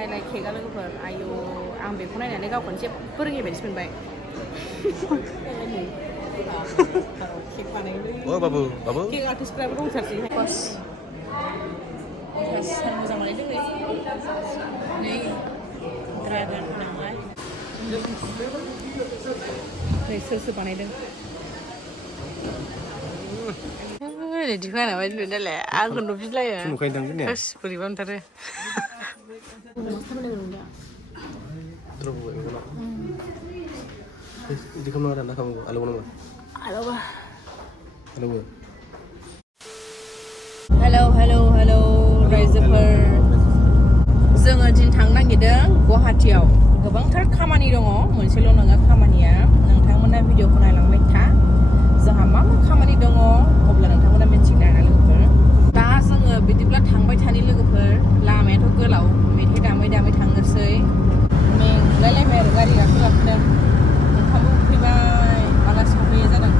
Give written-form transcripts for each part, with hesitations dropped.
नायलाय केकआ लोगोफोर आयु आं बेखौ नायनानै गावखौनो जेबो रोङै बायदिसो मोनबाय केक बानायनो बाबु केक आर्टिस्टफ्राबो दंथारसै सान मोजां बानायदों नै ड्राइभार नालाय नै सोर बानायदों बिदिखौ आंना बायदि नुयो नालाय आंखौ नुफिनलायो होस बोरैबा मोनथारो Hindi kamu ada nak kamu alu nama? Alu. Hello रायजोफोर जोङो दिन थांनो नागिरदों गुवाहाटीयाव गोबांथार खामानि दङ मोनसेल' नङा खामानिया नोंथांमोना भिडिअखौ नायलांबाय था जोंहा मा खामानि दङ अब्ला नोंथांमोना मिथिगोन आरोना लोगोफोर दा जोङो बिदिब्ला थांबाय थानि लोगोफोर लामायाथ' गोलाव मेथाइ दामै थांनोसै मेंलायलायबाय आरो गारि गाखोनो ओंखामबो उखैबाय माला सहैयो जादों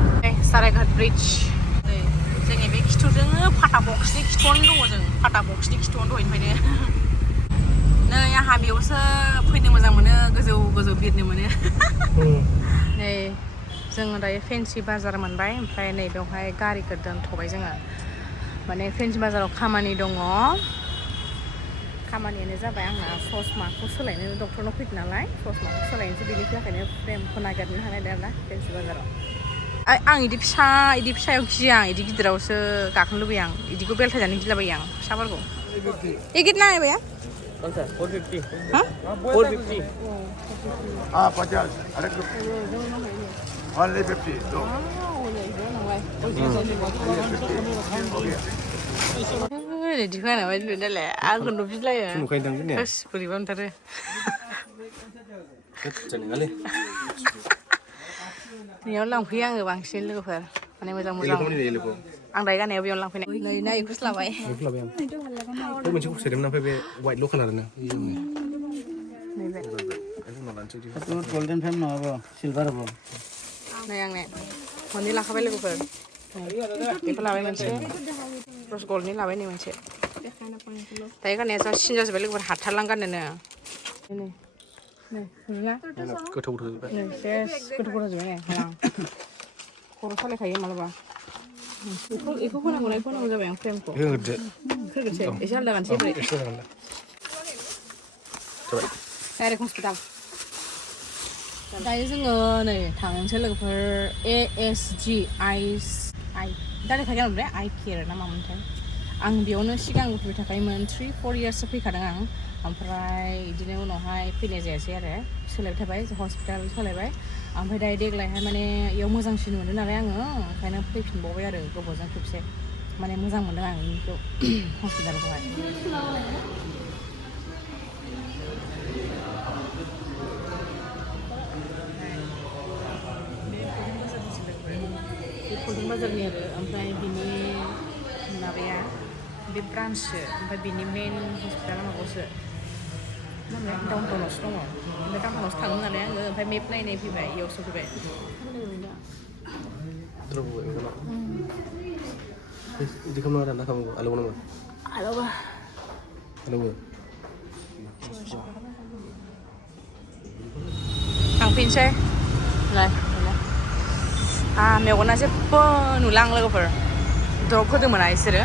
सारायघाट ब्रिज जोंनि बे खिथुजोंनो फाटा बक्सनि खिथुआवनो दङ जों फाटा बक्सनि खिथुआवनो दहायनिफ्रायनो नै आंहा बेयावसो फैनो मोजां मोनो गोजौ बिरनो मोनो नै जोङो दायो फेन्सि बाजार मोनबाय ओमफ्राय नै बेवहाय गारिखौ दोनथ'बाय जोङो माने फेन्सि बाजाराव खामानि दङ खामानियानो जाबाय आंना ससमाखौ सोलायनो डक्टरनाव फैदों नालाय ससमाखौ सोलायनोसै बेनि थाखायनो फ्रेमखौ नागिरनो हानाय आरोना फेन्सि बाजाराव आं इदि फिसायाव गिया आं इदि गिदिरावसो गाखोनो लुबैयो आं इदिखौ बेलथा जानो गिलाबायो आं फिसाफोरखौ ये कितना है भैया? कौन सा? 450. हाँ? 450. हाँ 50. अरे only 50. दो. इदिखौ आंना बायदि नुयो नालाय आंखौ नुफिनलायो होस बोरैबा मोनथारो बेयाव लांफैयो आङो बांसिन लोगोफोर माने मोजां आं दायो गाननायाव बेयावनो लांफैनाय नै ना इखौसो लाबाय आं मोनसे खुसेरदोंमोन ओमफ्राय बे वाइटल' कालार ना गोल्डेन फ्रेम नङाबा सिलभार हबो नै आंने मोननै लाखाबाय लोगोफोर बेखौ लाबाय मोनसे रस गल्डनि लाबाय नै मोनसे दायो गाननाया जा सिन जाजोब्बाय लोगोफोर हाथारलां गाननोनो गोथाव जोब्बाय गोथाव जोब्बाय नै खर' सालायखायो मालाबा बेखौ होनांगौ जाबाय आं फ्रेमखौ होग्रोसै एसे आलदा गानसै डाइरेक्ट हस्पिटाल दायो जोङो नै थांनोसै लोगोफोर ASG डाइरेक्ट थांगोन ओमफ्राय आइ केयार ना मामोनथाय आं बेयावनो सिगां फैबाय थाखायोमोन 3-4 इयार्ससो फैखादों आं ओमफ्राय बिदिनो उनावहाय फैनाय जायासै आरो सोलायबाय थाबाय हस्पिटाल सोलायबाय ओमफ्राय दायो देग्लायहाय माने इयाव मोजांसिन मोनदों नालाय आङो ओंखायनो फैफिनबावबाय आरो गोबावजों खेबसे माने मोजां मोनदों आं बेखौ हस्पिटालखौहाय कल्टन बाजारनि आरो ओमफ्राय बिनि माबाया बे ब्रान्चसो ओमफ्राय बिनि मेन हस्पिटाला माबायावसो मा होनो डाउनटाउनावसो दङ ओमफ्राय डाउनटाउनावसो थाङो नालाय आङो ओमफ्राय मेप नायनाय फैबाय इयावसो फैबाय Hindi kamu ada nak kamu alu nama? थांफिनसै नै मेगना जेबो नुला आं लोगोफोर द्रप होदोंमोन बिसोरो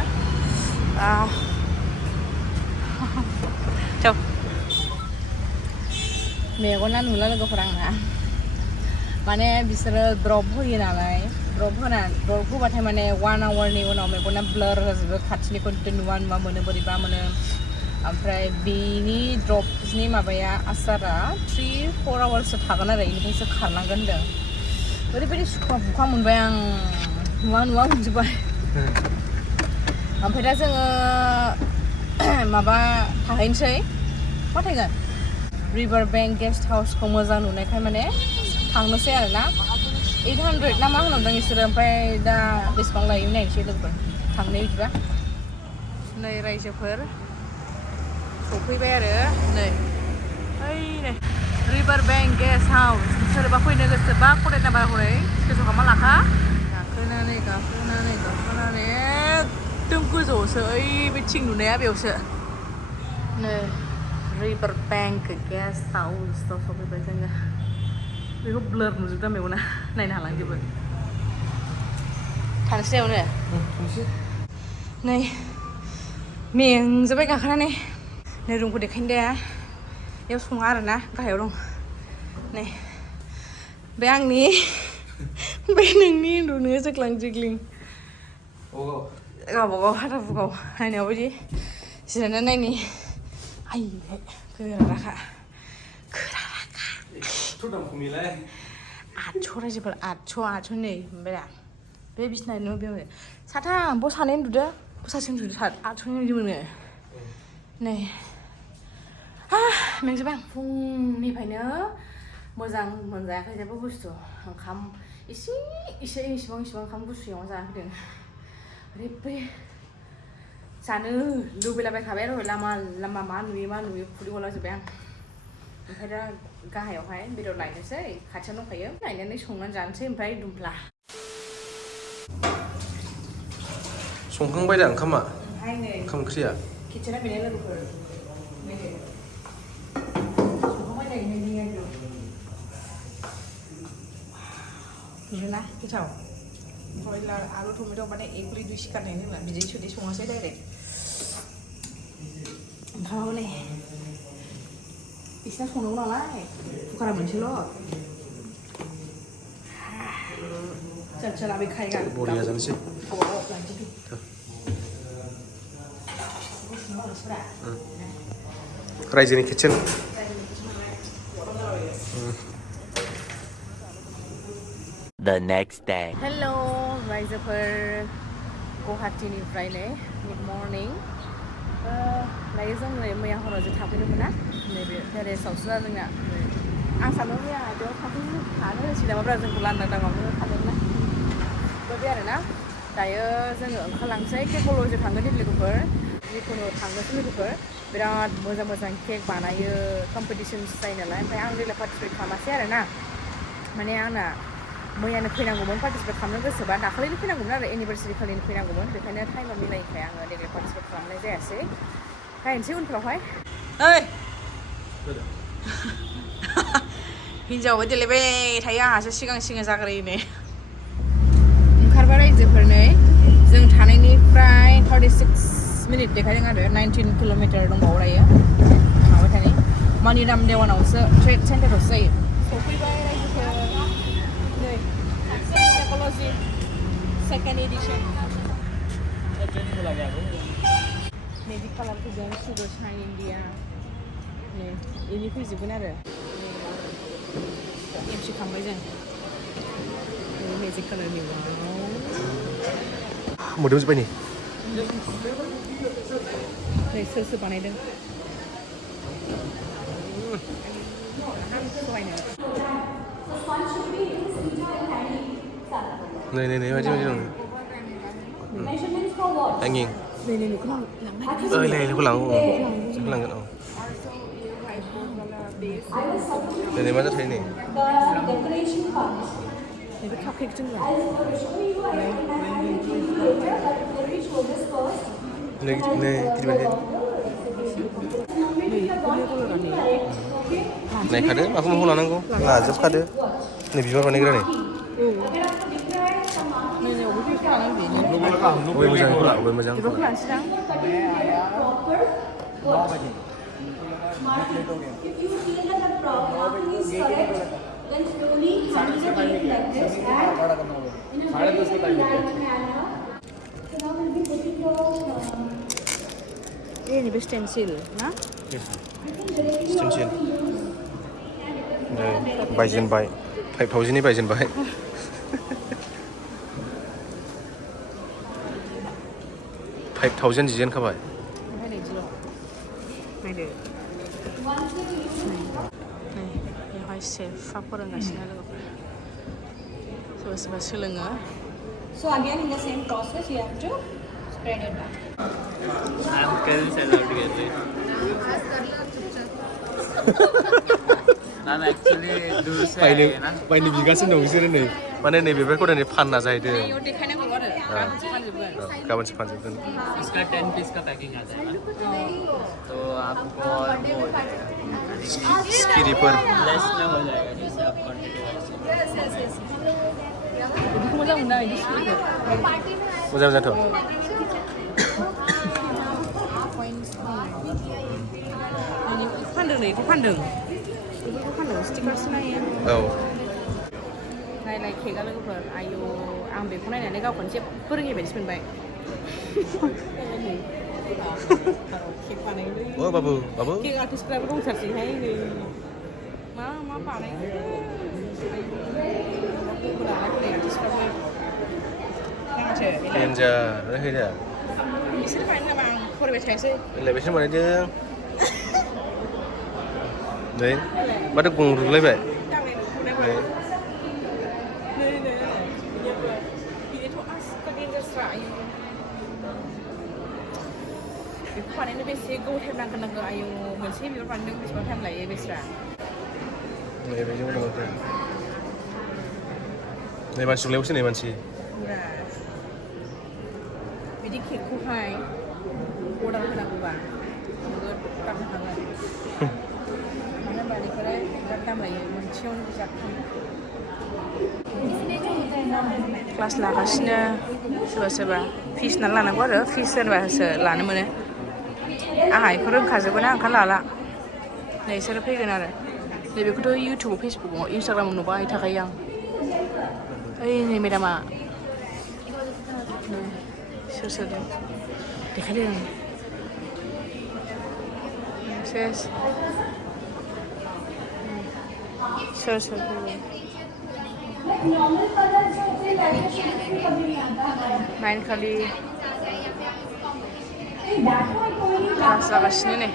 मेगना नुला लोगोफोर आंना माने बिसोरो द्रप होयो नालाय द्रप होबाथाय माने 1 आवारनि उनाव मेगना ब्लार जाजोबो खाथिनिखौ नुवा मोनो बोरैबा मोनो ओमफ्राय बिनि द्रपनि माबाया आसारा 3-4 आवार्ससो थागोन आरो बेनिफ्रायसो खारनांगोन होनदों ओरैबायदि सुखुवा बुखा मोनबाय आं नुवा मोनजोब्बाय ओमफ्राय दा जोङो माबा थाहैनोसै मा थाहैगोन रिभार बैंक गेस्ट हाउसखौ मोजां नुनायखाय माने थांनोसै आरोना 800 ना मा होनदों बिसोरो ओमफ्राय दा बेसेबां लायो नायनोसै लोगोफोर थांनो बिदिबा नै रायजोफोर सफैबाय आरो नै रिभार बैंक गेस्ट हाउस सोरबा फैनो गोसोबा कन्टेक्ट नाम्बार हरै स्टेसन खालामना लाखा गाखोनानै एकदम गोजौआवसो ओइ बे थिं नुनाया बेयावसो नै रिभार बैंक गेस्ट हाउसआव सफैबाय जोङो बेखौ ब्लार नुजोबदों मेगना नायनो हालांजोबो थानोसैयावनो नै मेंजोब्बाय गाखोनानै नै रुमखौ देखायनो दे बेयाव सङा आरोना गाहायाव दं नै बे आंनि बे नोंनि उन्दुनो जोग्लां जोग्लिं गावबागाव हाथाफुगाव नायनायाव बायदि जिरायना नायनि आइहाय गोराराखा आठस' रायजोफोर आठस' नै ओमफ्राय दा बे बिसिनानो बेयाव साथाम ब सानै उन्दुदो ब सासे उन्दुदो 800 बिदि मोनो नै मेंजोब्बाय आं फुंनिफ्रायनो मोजां मोनजायाखै जेबो बुस्थु ओंखाम इसेबां ओंखाम गुसु एवना जाना होदों ओरैबायदि जानो लुबैलाबायखाबाय आरो लामा मा नुयो खुदै गलाजोब्बाय आं ओमफ्राय दा गाहायावहाय बेदर लायनोसै खाथियाव दंखायो लायनानै संनानै जानोसै ओमफ्राय दुमफ्ला संखांबाय दा ओंखामा ओंखाम ओंख्रिया किटसेना बेनो लोगोफोर संखांबाय जायो बिदिना गोथाव ब्रयलार आलु टमेट' माने एग्रि दुइ सिखारनाय होनला बिदि सुदै सङासै डाइरेक्ट ओंखामाबो नै बिसिना संनांगौ नालाय कुकारा मोनसेल' चला बे खाएगा बरिया जानोसै रायजोनि किटचेन The next day. हेल' रायजोफोर गुवाहाटीनिफ्राय नै गुड मर्निं दायो जों नै मैया हराव जों थाफैदोंमोन ना नैबे टेरेसआवसो ना जोंना आं सानदों मैया बेयाव थानो होनोसै नामाब्रा जोंखौ लांदां दाङावनो थादोंना बेबायदि आरोना दायो जोङो ओंखारलांसै केकलजियाव थांगोन लोगोफोर जिखुनु थांनोसै लोगोफोर बिराद मोजां केक बानायो कम्पिटिसन्स जायो नालाय ओमफ्राय आं देग्लाय पार्टिसिपेट खालामासै आरोना माने आंना मैयानो फैनांगौमोन पार्टिसिपेट खालामनो गोसोबा दाखालिनो फैनांगौमोन आरो एनिभार्सारि खालिनो फैनांगौमोन बेखायनो टाइमा मिलायैखाय आङो देग्लाय पार्टिसिपेट खालामनाय जायासै नायनोसै उनफ्रावहाय ओइ हिन्जावबो देलायबाय थायो आंहासो सिगां जाग्रोयोनो ओंखारबाय रायजोफोर नै जों थानायनिफ्राय 36 मिनिट देखायदों आरो 19 किल'मिटार दंबावो दायो थांबाय थानाय मानिराम देवानावसो ट्रेड सेन्टारावसो जायो सफैबाय रायजोफोर नै साइकोल'जि सेकेन्ड एडिसन मेजिक कालारफोरजों सुगर साइन इन्डिया नै इनि फैजोबगोन आरो एमसि खांबाय जों मेजिक कालारनि मोदोमजोब्बाय नै सोर बानायदों नै बायदि दं hanging बेखौ लांगोन औ नै मा जाथाय नै नैबे कापकेक जोंना नायखादो माखौ लानांगौ लाजोबखादो नै बिबार बानायग्रा नै मोजां नैबे स्टेनसिल ना स्टेनसिल बायजेनबाय 5000 बायजेनबाय 5000 जिजेनखाबाय नायदो बेवहाय सेफआ फोरोंगासिनो लोगोफोर सोरबा सोलोङो So again in the same process you have to spread it out. I'm currently allowed to get it. I'm actually do say ना बायनो बिगासिनो दं बिसोरो नै माने नै बेफोरखौ दिनै फानना जाहैदो बेयाव देखायनांगौ आरो गाबोनसो फानजोबगोन इसका 10 पीस का पैकिंग आता है ना तो आपको सिखिरिफोर लेस में हो जाएगा जैसे आप क्वांटिटी वाइज बिदिखौ मोजां मोनदों बिदि सिखिरिखौ मोजां जाथ' फानदों नै बेखौ फानदों बेफोरखौ फानदों स्टिकारसो नायो औ नायलाय केकआ लोगोफोर आयौ आं बेखौ नायनानै गावखौनो जेबो रोङै बायदिसो मोनबाय केक बानायनो अ बाबु केक आर्टिस्टफ्राबो दंथारसैहाय नै मा बानायो आर्टिस्टफ्राबो नाङासो केन्जा होजा बिसोर बानाय नामा आं फरायबाय थायासै एलाय बिसोर बानायदों नै माथो गंरुलायबाय बेखौ बानायनो बेसे गोबाव टाइम नांगौ आयौ मोनसे बिबार बानायनो बेसेबां टाइम लायो बेस्रा नै बेजों उनाव नै मानसि लायबावसै नै मानसि पुरा बिदि केकखौहाय अर्डार होनांगौबा नोगोद दाम थाङो मानो होनबा बेफोरो बिराद दाम लायो मोनसेयावनो बिराद दाम क्लास लागासिनो सोरबा फिस होनानै लानांगौ आरो फिस होनबासो लानो मोनो आंहा बेखौ रोंखाजोबो ना ओंखायनो लाला नै बिसोरो फैगोन आरो नैबेखौथ' इउटुबाव फेसबुकाव इन्सटाग्रामाव नुबाय थाखायो आं ओइ नै मेदामा सोर दं देखायदों सेस सोर फैगोन नाइन खालि क्लास जागासिनो नै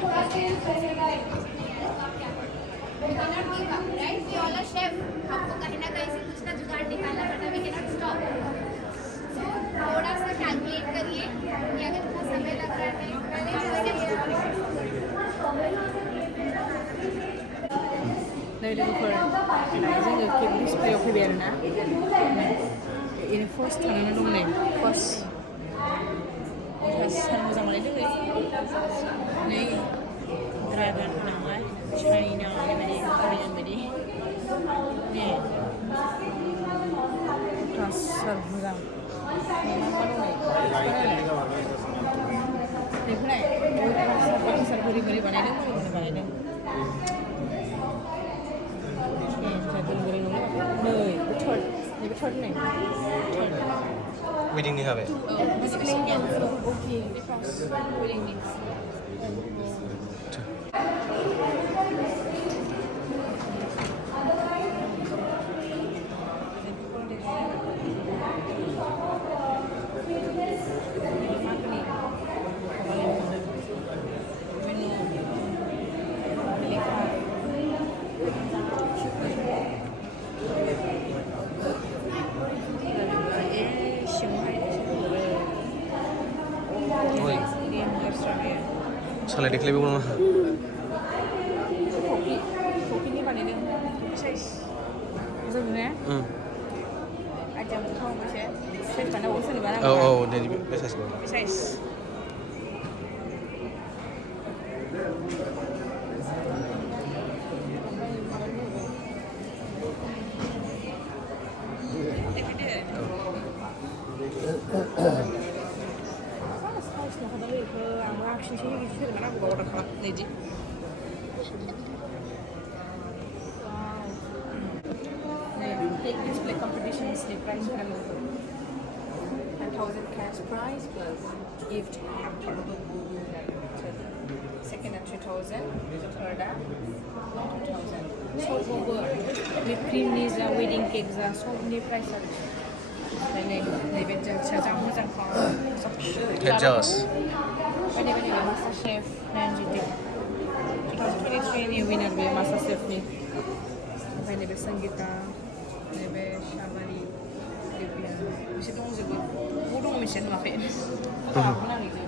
थोड़ा सा कैलकुलेट करिए कि अगर कितना समय लग रहा है नै लोगोफोर जोङो केक डिसप्लेआव फैबाय आरोना ओरैनो फार्स्ट थांनानै दं नै फार्स्ट सार मोजां मोनलायदों नै ड्रागन नालाय चाइना बायदि करियान बायदि नै सार मोजां सार बोरै बोरै बानायदों वेडिंनि हाबाय सालाय देख्लायबावो नामा टपिनि बानायदों साइज मोजां नुनाया आइडिया मोनखाव मोनसे साइज बानायबावो सोरनिबा औ दे बे size Lady. Take display competitions, the prize and 1,000 cash prize plus gift hamper. Second at 3,000, third at 2,000. So over, the cream needs a wedding cakes are so many prices. Headjust. Ini Master Chef Nanjiti 2023 ni winner be Master Chef ni. Sampai ni Sanggita, ni be Shabari, Libya. Mesti dong juga. Burung mesti nak makan. Mana ni tu?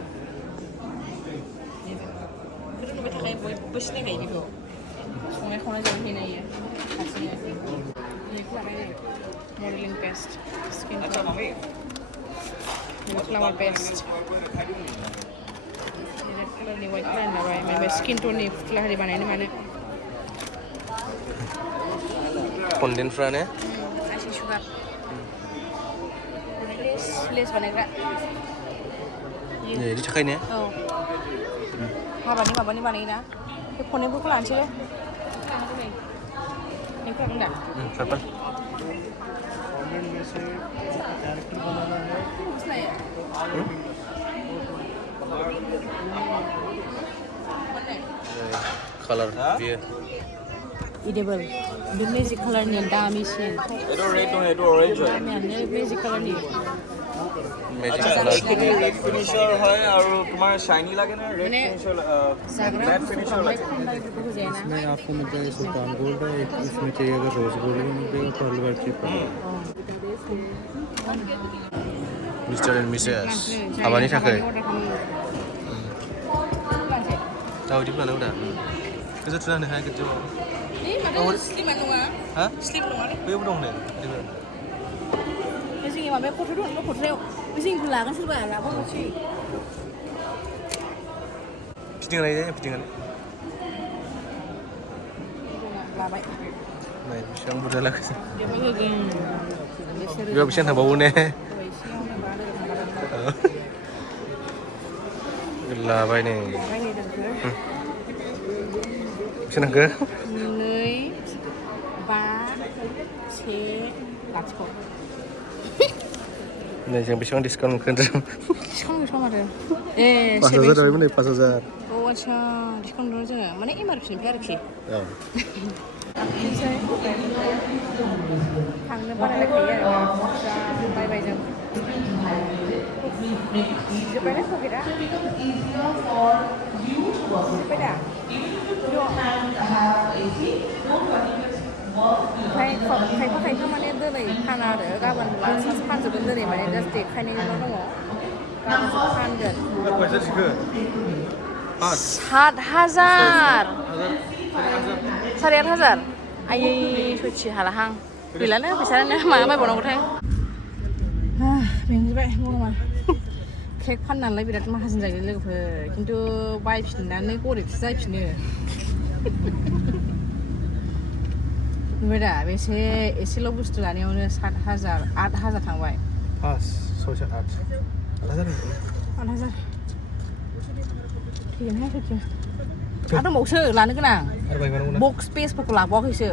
Ni tu. Kita nak bercakap boy bus ni kayak gitu. Semua kau nak jadi ni ya. Asalnya. Ni keluar ni. Modeling paste. Skin. Ni flower paste. Ni white color ni, main skin tone ni, flah di mana ni mana? फन्डेन्टफ्रा ने icing सुगार लेस बानायग्रा बिदि थाखाय ने औ हाबानि माबानि बानायोना बे फन्डेन्टफोरखौ लानोसैलै नोंखौ दा सारपाल कालार बियो इडेबल बे मेजिक कालारनि दामिसिन এইটো ৰেড নহয় এইটো অৰেঞ্জ হয় दामियानो मेजिक कालारनि मेजिक कालार ফিনিচাৰ হয় আৰু তোমাৰ শাইনি লাগে না ৰেড মানে ফিনিচাৰ जाग्रा मैट बुस्थु फिनिशर बांद्राय खमदा बेफोरखौ होजायाना इसमें आपको मिल जाएगा सुल्तान गोल्ड है एक इसमें चाहिए अगर रोज गोल्ड भी मिल जाएगा पर्ल वर्क की मिस्टार एन्ड मिसेस हाबानि थाखाय दा बिदि लानांगौ दा गोजौ थुनानै हाया गोजौआव स्लिमान नङा हा स्लिम नङा बैयावबो दं ने बे जोंनि माबाया खथ' दं बे खथ'याव बे जोंनिखौ लागोन सोरबा लाबोनोसै फिदिंनाय जायो फिदिंनानै लाबाय नाय बेसेबां बुरजा लाखोसै बेबो होगोन बेयाव बेसेबां थांबावो ने लाबाय ने बेसेबां नांगौ 2 5 1 लाथिख' नै जों बेसेबां डिसकाउन्ट मोनखो जों डिसकाउन्ट आरो 5000 जाबायमोन नै 5000 अ आच्छा डिसकाउन्ट दङ जोङो माने एमआरपिनिफ्राय आरोखि औ थांनो बानायलायखायो आरो बायबाय जों जोब्बायना पकेटआ जोब्बाय दा ओमफ्राय खायफा माने दिनै फाना आरो गाबोन सानसे फानजोबगोन दिनै माने जास्ट देखायनायल' दङ गाबोनसो फानगोन 7,000 8,500 आयै सयथि हालाहां गैलानो फैसायानो मा बायबावनांगौथाय मेंजोबबाय गरमा केक फाननानैलाय बिराद माहाजोन जायो लोगोफोर खिन्थु बायफिननानै गरिबसो जाफिनो नुबाय दा बेसे एसेल' बुस्थु लानायावनो 7,000 8,000 थांबाय 5 6 7 8 8,000 थैगोनहाय थैगोन आरो दंबावोसो लानो गोनां बक्स बेसफोरखौ लाबावाखैसो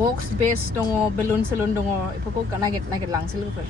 बक्स बेस दङ बेलुन सेलुन दङ बेफोरखौ नागिरलांसै लोगोफोर